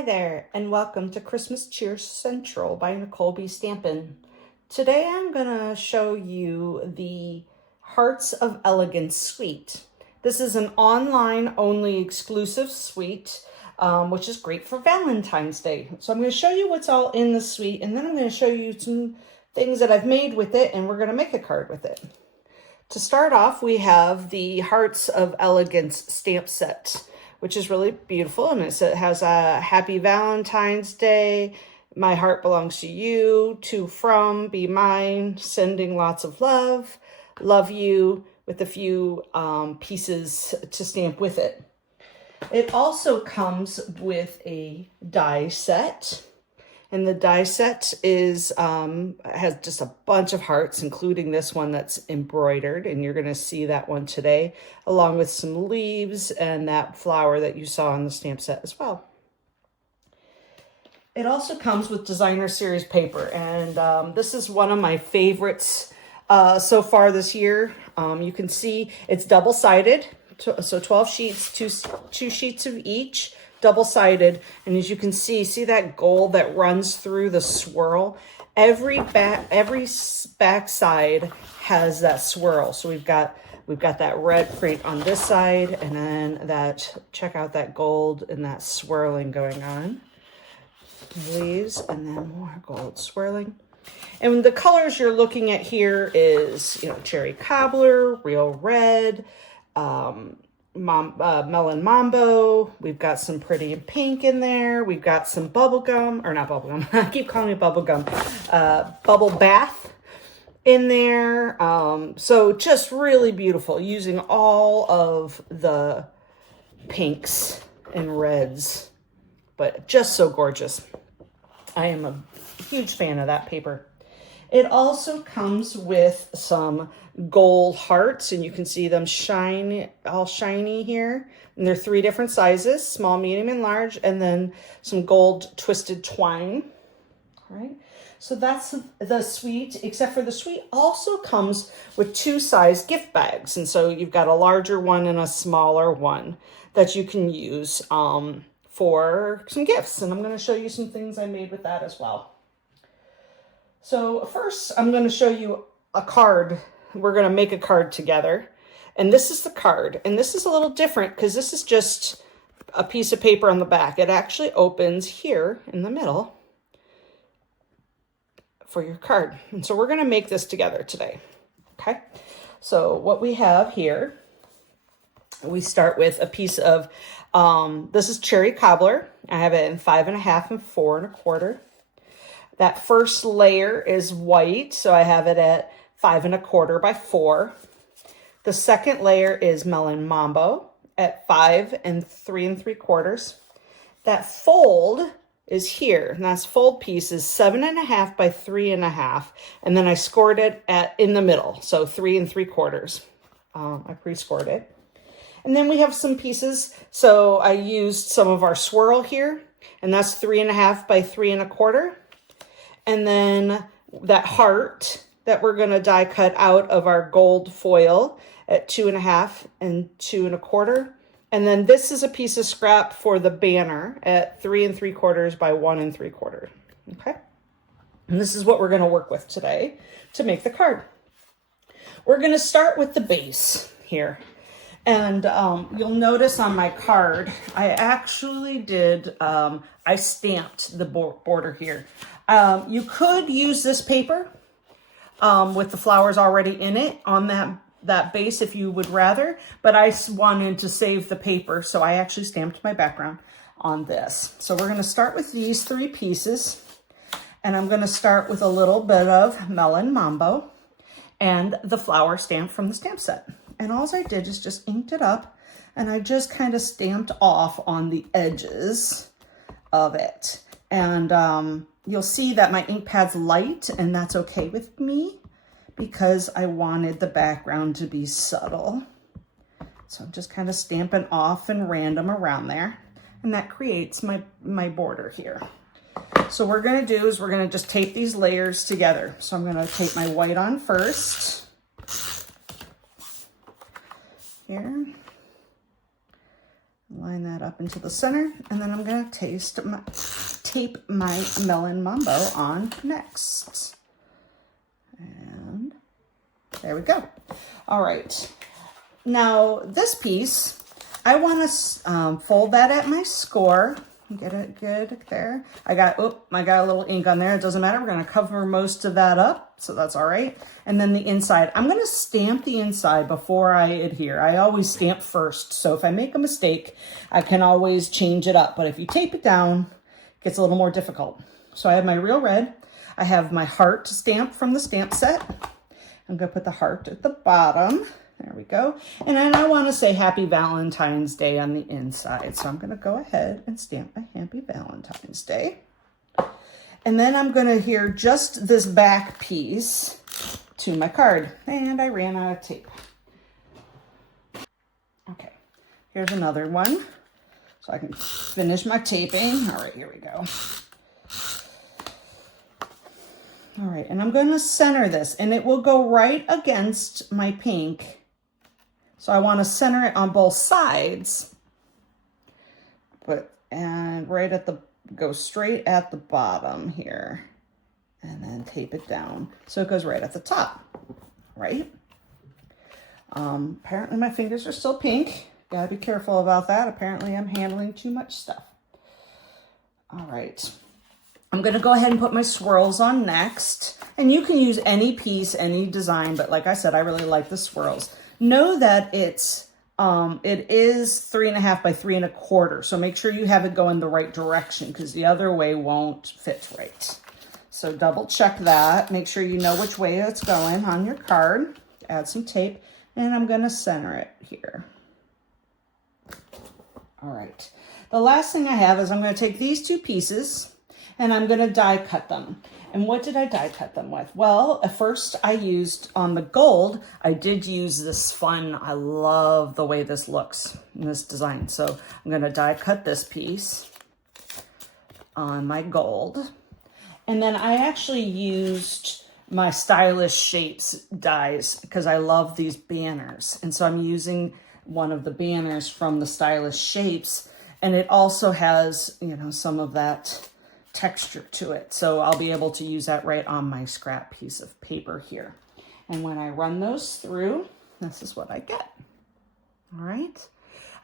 Hi there, and welcome to Christmas Cheer Central by Nicole B. Stampin'. Today I'm going to show you the Hearts of Elegance suite. This is an online-only exclusive suite, which is great for Valentine's Day. So I'm going to show you what's all in the suite, and then I'm going to show you some things that I've made with it, and we're going to make a card with it. To start off, we have the Hearts of Elegance stamp set, which is really beautiful. And it has a Happy Valentine's Day, My Heart Belongs to You, To From, Be Mine, Sending Lots of Love, Love You, with a few pieces to stamp with it. It also comes with a die set. And the die set is has just a bunch of hearts, including this one that's embroidered. And you're going to see that one today, along with some leaves and that flower that you saw on the stamp set as well. It also comes with designer series paper. And this is one of my favorites so far this year. You can see it's double-sided. So 12 sheets, two sheets of each. Double-sided, and as you can see that gold that runs through the swirl. Every back side has that swirl. So we've got that red print on this side, and then check out that gold and that swirling going on. Leaves, and then more gold swirling. And the colors you're looking at here is, cherry cobbler, real red, melon mambo. We've got some pretty pink in there. We've got some bubble gum, or not bubble gum. I keep calling it bubble gum. Bubble bath in there. So just really beautiful, using all of the pinks and reds, but just so gorgeous. I am a huge fan of that paper. It also comes with some gold hearts, and you can see them all shiny here. And they're 3 different sizes, small, medium, and large, and then some gold twisted twine. All right, so that's the suite, except for the suite also comes with 2 size gift bags. And so you've got a larger one and a smaller one that you can use for some gifts. And I'm going to show you some things I made with that as well. So first, I'm going to show you a card. We're going to make a card together. And this is the card. And this is a little different because this is just a piece of paper on the back. It actually opens here in the middle for your card. And so we're going to make this together today. Okay. So what we have here, we start with a piece of, this is cherry cobbler. I have it in 5.5 and 4 1/4. That first layer is white, so I have it at 5 1/4 by 4. The second layer is melon mambo at 5 and 3 3/4. That fold is here, and that fold piece is 7.5 by 3.5, and then I scored it in the middle, so 3 3/4. I pre-scored it. And then we have some pieces, so I used some of our swirl here, and that's 3.5 by 3 1/4. And then that heart that we're going to die cut out of our gold foil at 2.5 and 2 1/4. And then this is a piece of scrap for the banner at 3 3/4 by 1 3/4. Okay. And this is what we're going to work with today to make the card. We're going to start with the base here. And you'll notice on my card, I actually did, I stamped the border here. You could use this paper with the flowers already in it on that base if you would rather, but I wanted to save the paper, so I actually stamped my background on this. So we're going to start with these 3 pieces, and I'm going to start with a little bit of melon mambo and the flower stamp from the stamp set. And all I did is just inked it up, and I just kind of stamped off on the edges of it. And you'll see that my ink pad's light, and that's okay with me because I wanted the background to be subtle. So I'm just kind of stamping off and random around there, and that creates my border here. So what we're going to do is we're going to just tape these layers together. So I'm going to tape my white on first. Here. Line that up into the center, and then I'm going to tape my Melon Mambo on next. And there we go. All right. Now this piece, I want to fold that at my score. Get it good there. I got a little ink on there. It doesn't matter. We're going to cover most of that up, so that's all right. And then the inside, I'm going to stamp the inside before I adhere. I always stamp first, so if I make a mistake, I can always change it up. But if you tape it down, it gets a little more difficult. So I have my real red. I have my heart stamp from the stamp set. I'm going to put the heart at the bottom. There we go. And then I want to say Happy Valentine's Day on the inside. So I'm going to go ahead and stamp my Happy Valentine's Day. And then I'm going to adhere just this back piece to my card. And I ran out of tape. Okay, here's another one. So I can finish my taping. All right, here we go. All right, and I'm going to center this. And it will go right against my pink. So I want to center it on both sides, and right at go straight at the bottom here, and then tape it down so it goes right at the top, right? Apparently my fingers are still pink. Gotta be careful about that. Apparently I'm handling too much stuff. All right. I'm going to go ahead and put my swirls on next, and you can use any piece, any design, but like I said, I really like the swirls. Know that it is 3.5 by 3 1/4. So make sure you have it go in the right direction because the other way won't fit right. So double check that. Make sure you know which way it's going on your card. Add some tape, and I'm going to center it here. All right. The last thing I have is I'm going to take these two pieces and I'm going to die cut them. And what did I die cut them with? Well, at first I used on the gold, I did use this fun, I love the way this looks in this design. So I'm going to die cut this piece on my gold. And then I actually used my Stylish Shapes dies because I love these banners. And so I'm using one of the banners from the Stylish Shapes. And it also has, you know, some of that texture to it. So I'll be able to use that right on my scrap piece of paper here. And when I run those through, this is what I get. All right.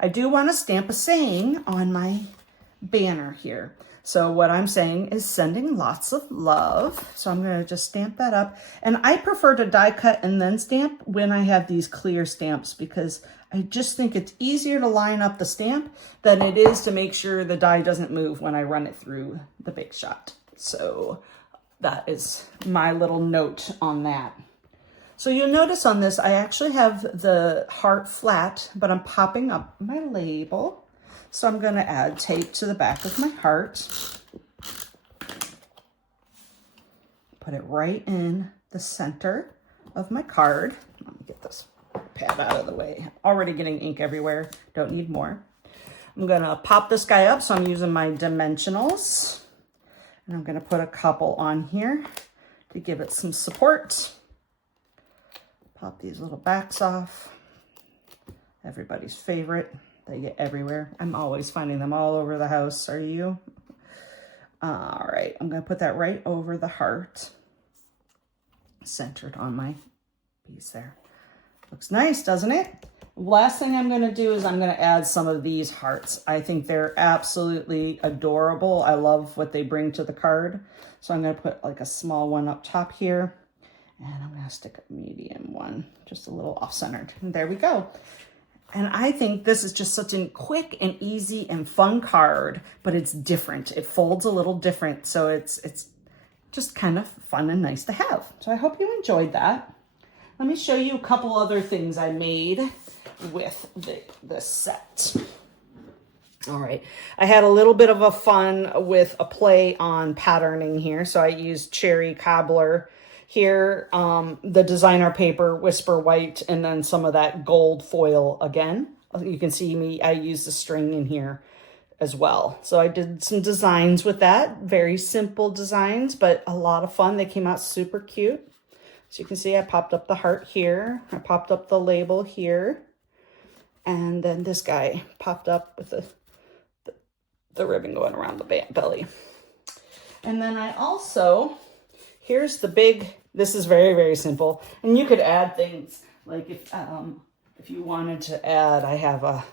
I do want to stamp a saying on my banner here. So what I'm saying is sending lots of love. So I'm going to just stamp that up. And I prefer to die cut and then stamp when I have these clear stamps because I just think it's easier to line up the stamp than it is to make sure the die doesn't move when I run it through the Big Shot. So that is my little note on that. So you'll notice on this, I actually have the heart flat, but I'm popping up my label. So I'm going to add tape to the back of my heart. Put it right in the center of my card. Let me get this pad out of the way. Already getting ink everywhere. Don't need more. I'm going to pop this guy up. So I'm using my dimensionals. And I'm going to put a couple on here to give it some support. Pop these little backs off. Everybody's favorite. They get everywhere. I'm always finding them all over the house. Are you? All right. I'm going to put that right over the heart. Centered on my piece there. Looks nice, doesn't it? Last thing I'm going to do is I'm going to add some of these hearts. I think they're absolutely adorable. I love what they bring to the card. So I'm going to put like a small one up top here. And I'm going to stick a medium one, just a little off-centered. And there we go. And I think this is just such a quick and easy and fun card, but it's different. It folds a little different. So it's just kind of fun and nice to have. So I hope you enjoyed that. Let me show you a couple other things I made with the set. All right, I had a little bit of a fun with a play on patterning here. So I used cherry cobbler here, the designer paper, Whisper White, and then some of that gold foil again. You can see I used the string in here as well. So I did some designs with that, very simple designs, but a lot of fun. They came out super cute. So you can see I popped up the heart here. I popped up the label here. And then this guy popped up with the ribbon going around the belly. And then I also, here's the big, this is very, very simple. And you could add things like if you wanted to add, I have a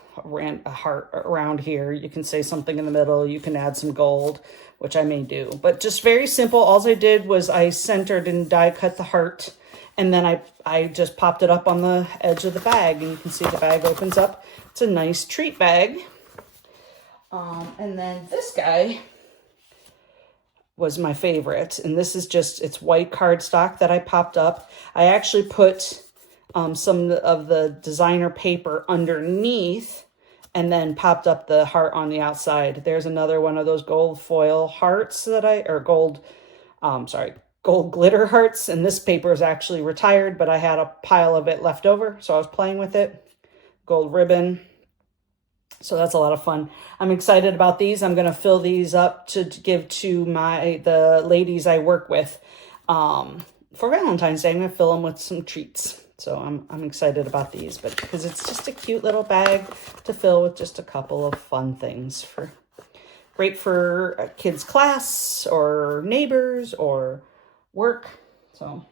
heart around here. You can say something in the middle. You can add some gold, which I may do. But just very simple. All I did was I centered and die cut the heart. And then I just popped it up on the edge of the bag. And you can see the bag opens up. It's a nice treat bag. And then this guy was my favorite. And this is just, it's white cardstock that I popped up. I actually put some of the designer paper underneath and then popped up the heart on the outside. There's another one of those gold foil hearts that gold glitter hearts. And this paper is actually retired, but I had a pile of it left over. So I was playing with it. Gold ribbon. So that's a lot of fun. I'm excited about these. I'm going to fill these up to give to the ladies I work with for Valentine's Day. I'm going to fill them with some treats. So I'm excited about these, but because it's just a cute little bag to fill with just a couple of fun things great for a kid's class or neighbors or work. So,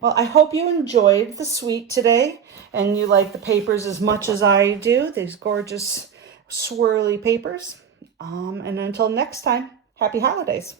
well, I hope you enjoyed the suite today and you like the papers as much as I do. These gorgeous swirly papers. And until next time, happy holidays.